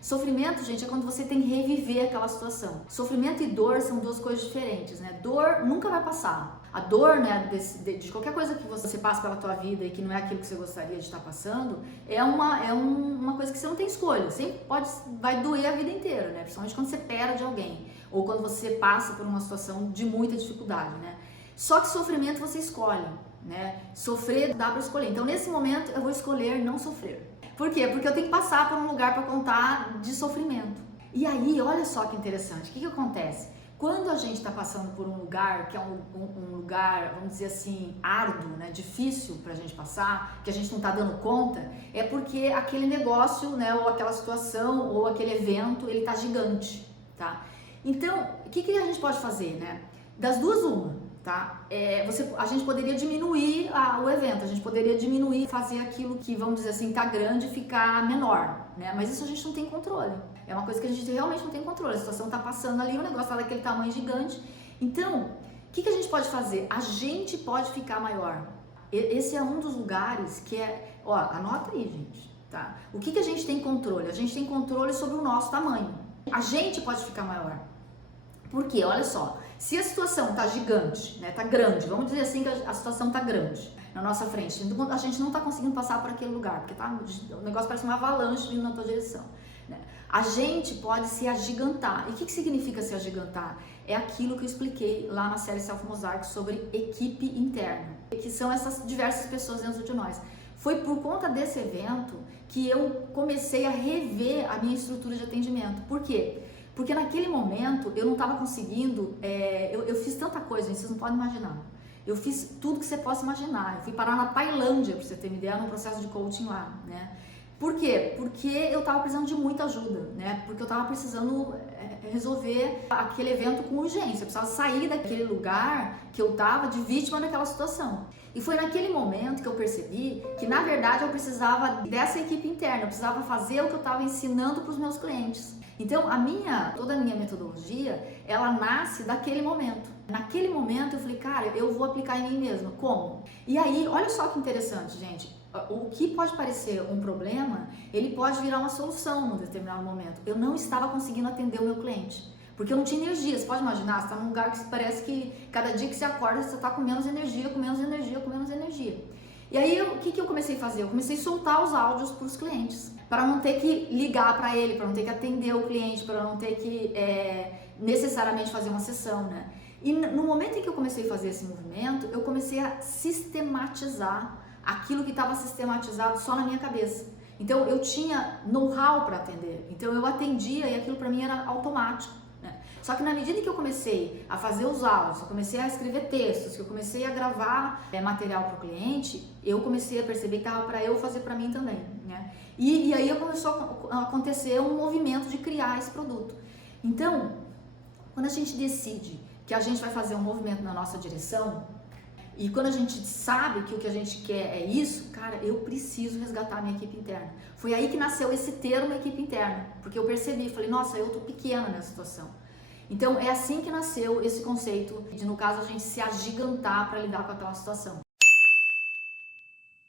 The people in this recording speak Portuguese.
Sofrimento, gente, é quando você tem que reviver aquela situação. Sofrimento e dor são duas coisas diferentes, né? Dor nunca vai passar. A dor, né, de qualquer coisa que você passa pela tua vida e que não é aquilo que você gostaria de estar passando, é uma coisa que você não tem escolha. Sempre vai doer a vida inteira, né? Principalmente quando você perde alguém ou quando você passa por uma situação de muita dificuldade, né? Só que sofrimento você escolhe, né? Sofrer dá pra escolher. Então, nesse momento, eu vou escolher não sofrer. Por quê? Porque eu tenho que passar por um lugar para contar de sofrimento. E aí, olha só que interessante, o que acontece? Quando a gente está passando por um lugar que é um lugar, vamos dizer assim, árduo, né, difícil para a gente passar, que a gente não está dando conta, é porque aquele negócio, né, ou aquela situação, ou aquele evento, ele está gigante, tá? Então, o que a gente pode fazer, né? Das duas, uma. Tá? A gente poderia diminuir o evento, a gente poderia diminuir, fazer aquilo que, vamos dizer assim, tá grande ficar menor, né? Mas isso a gente não tem controle. É uma coisa que a gente realmente não tem controle. A situação tá passando ali, o negócio tá daquele tamanho gigante. Então, o que a gente pode fazer? A gente pode ficar maior. Esse é um dos lugares que ó, anota aí, gente, tá? O que a gente tem controle? A gente tem controle sobre o nosso tamanho. A gente pode ficar maior. Por quê? Olha só, se a situação tá gigante, né, tá grande, vamos dizer assim que a situação tá grande na nossa frente, a gente não tá conseguindo passar por aquele lugar, porque o negócio parece uma avalanche vindo na tua direção, né? A gente pode se agigantar. E o que significa se agigantar? É aquilo que eu expliquei lá na série Self Mosaic sobre equipe interna, que são essas diversas pessoas dentro de nós. Foi por conta desse evento que eu comecei a rever a minha estrutura de atendimento. Por quê? Porque naquele momento eu não estava conseguindo, eu fiz tanta coisa, gente, vocês não podem imaginar. Eu fiz tudo que você possa imaginar. Eu fui parar na Tailândia, pra você ter uma ideia, num processo de coaching lá, né? Por quê? Porque eu estava precisando de muita ajuda, né? Porque eu estava precisando resolver aquele evento com urgência. Eu precisava sair daquele lugar que eu estava de vítima daquela situação. E foi naquele momento que eu percebi que, na verdade, eu precisava dessa equipe interna. Eu precisava fazer o que eu estava ensinando para os meus clientes. Então, toda a minha metodologia, ela nasce daquele momento. Naquele momento eu falei, cara, eu vou aplicar em mim mesma. Como? E aí, olha só que interessante, gente. O que pode parecer um problema, ele pode virar uma solução num determinado momento. Eu não estava conseguindo atender o meu cliente, porque eu não tinha energia. Você pode imaginar, você está num lugar que parece que cada dia que você acorda, você está com menos energia, com menos energia, com menos energia. E aí, o que eu comecei a fazer? Eu comecei a soltar os áudios para os clientes, para não ter que ligar para ele, para não ter que atender o cliente, para não ter que necessariamente fazer uma sessão, né? E no momento em que eu comecei a fazer esse movimento, eu comecei a sistematizar aquilo que estava sistematizado só na minha cabeça. Então, eu tinha know-how para atender, então eu atendia e aquilo para mim era automático. Só que na medida que eu comecei a fazer os áudios, eu comecei a escrever textos, que eu comecei a gravar material para o cliente, eu comecei a perceber que estava para eu fazer para mim também, né? E aí começou a acontecer um movimento de criar esse produto. Então, quando a gente decide que a gente vai fazer um movimento na nossa direção, e quando a gente sabe que o que a gente quer é isso, cara, eu preciso resgatar a minha equipe interna. Foi aí que nasceu esse termo equipe interna, porque eu percebi, falei, nossa, eu tô pequena nessa situação. Então, é assim que nasceu esse conceito de, no caso, a gente se agigantar para lidar com aquela situação.